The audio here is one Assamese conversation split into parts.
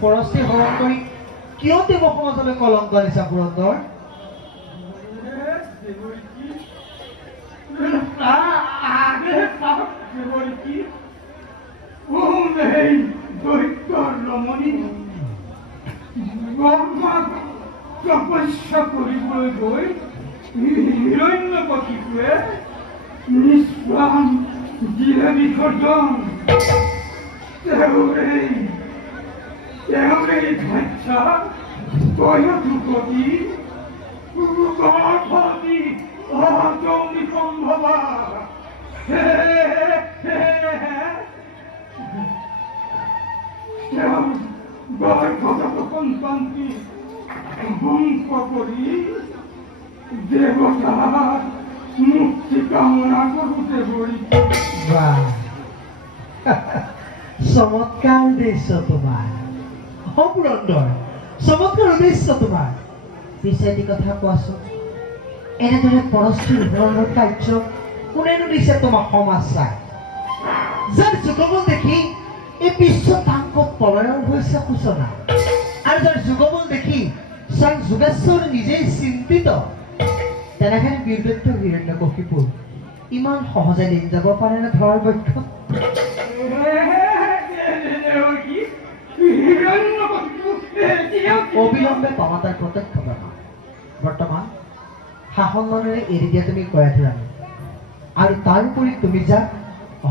পৰস্তি হৰণ কৰি কিয় দেৱ সমাজলৈ কলংক আনিছা পুৰন্দৰ? তপস্যা কৰিবলৈ গৈ হিৰণ্যকশিপুৱে নিষ্প্ৰাণ দিলে বিসৰ্জন। তেওঁৰে ধ্বজা বয়সুপতি গৰ্ভৱতী অহতৌমি সম্ভৱা। তেওঁৰ গৰ্ভগত সন্তানটি ধ্বংস কৰি দেৱতা মুক্তি কামনা কৰোঁতে ভৰি। চমৎকাৰ উদ্দেশ্য তোমাৰ পুৰন্দৰ, চমৎকাৰ উদ্দেশ্য তোমাৰ। পিছে এটি কথা কোৱাচোন, এনেদৰে পৰস্তিৰ ধৰণৰ কাৰ্য কোনেনো দিছে তোমাক সমাজ চাই? যাৰ যুগবল দেখি এই বিশ্বতাংক প্ৰলয়ৰ হৈছে সূচনা, আৰু যাৰ যুগবল দেখি স্বয়ং যোগেশ্বৰ নিজেই চিন্তিত, তেনেকৈ বীৰদত্ত হিৰণ্যকশিপুৰ ইমান সহজে দিন যাব পাৰেনে ধৰাৰ বক্ষ? অবিলম্বে পামাতাৰ প্ৰত্যক্ষ প্ৰমাণ। বৰ্তমান শাসনমানেৰে এৰি দিয়া তুমি গয়াধি, আৰু তাৰোপৰি তুমি যাক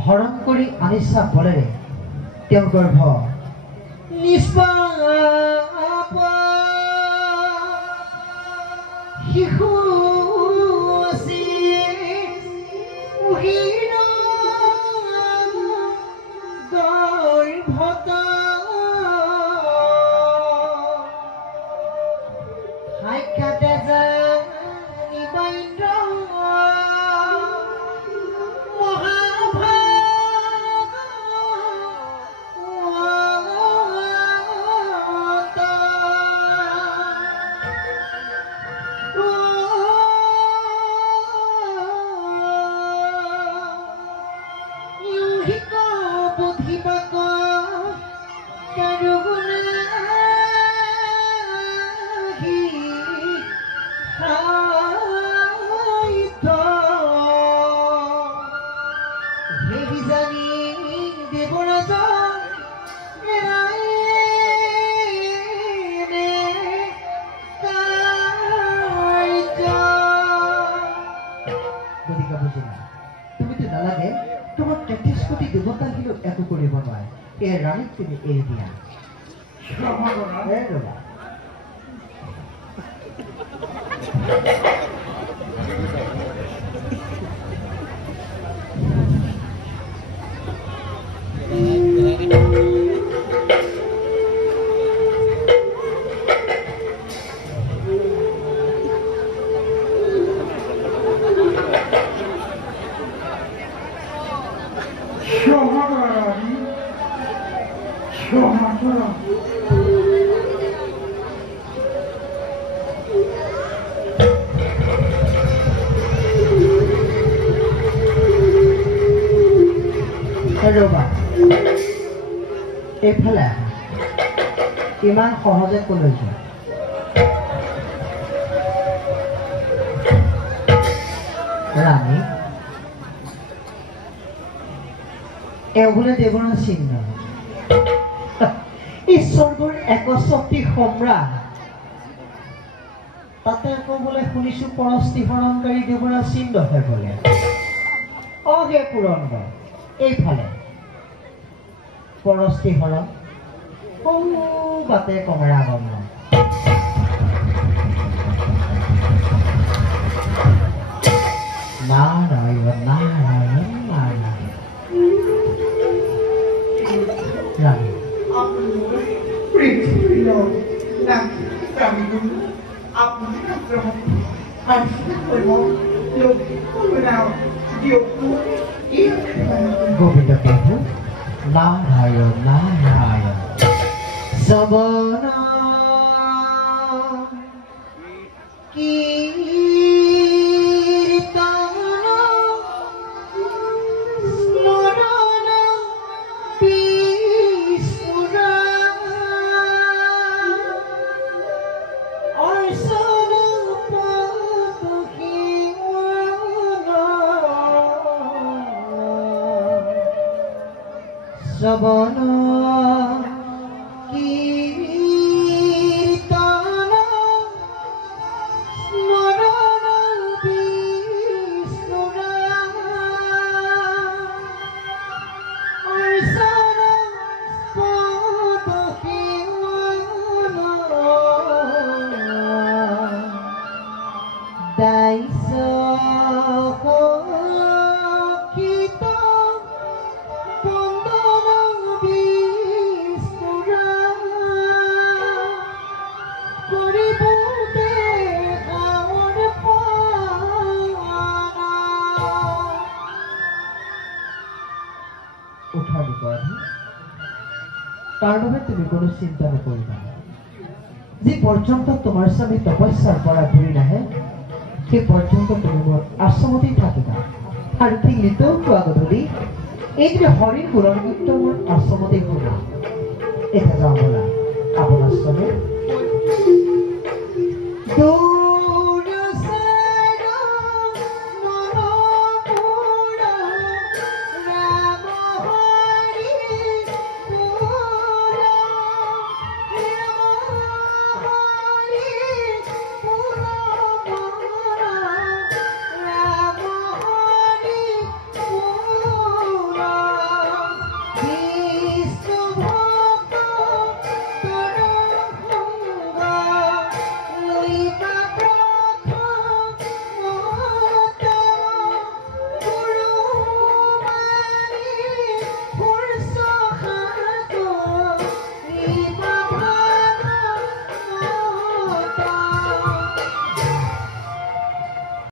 হৰণ কৰি আনিছা বলেৰে তেওঁৰ গৰ্ভ নিষ্পাপ শিশু ৰাণীক তুমি এৰি দিয়া। এইফালে ইমান সহজে কলৈ যোৱা? ৰাণী এওঁ বোলে দেৱৰ চিহ্ন। এই এই স্বৰ্গৰ একশক্তি সম্ৰাট তাতে আকৌ বোলে শুনিছো পৰস্তি হৰণকাৰী দেৱৰা চিন্দহে বোলে অহে পুৰন্দ এইফালে পৰস্তি হৰণ বাতে কমৰা গণ নাৰায়ণ নাৰায়ণ নাৰায়ণ ৰাণী গোবিন্দ প্ৰভু নাৰায়ণ নাৰায়ণ শ্ৰবণ কীৰ্তন স্মৰণ বিস্মৰণ অৰ্চন শ্ৰবণ কীৰ্তন স্মৰণ বিস্মৰণ অৰ্চন পদহীন দাইস তাৰ বাবে তুমি কোনো চিন্তা নকৰিবা যি পৰ্যন্ত তোমাৰ স্বামী তপস্যাৰ পৰা ঘূৰি নাহে সেই পৰ্যন্ত তুমি মোৰ আশ্ৰমতেই থাকিবা আৰু ঠিক নিতৌ গধূলি এইদৰে হৰিৰ গুণৰ গীত মোৰ আশ্ৰমতেই শুনা এটা যাওঁ বলা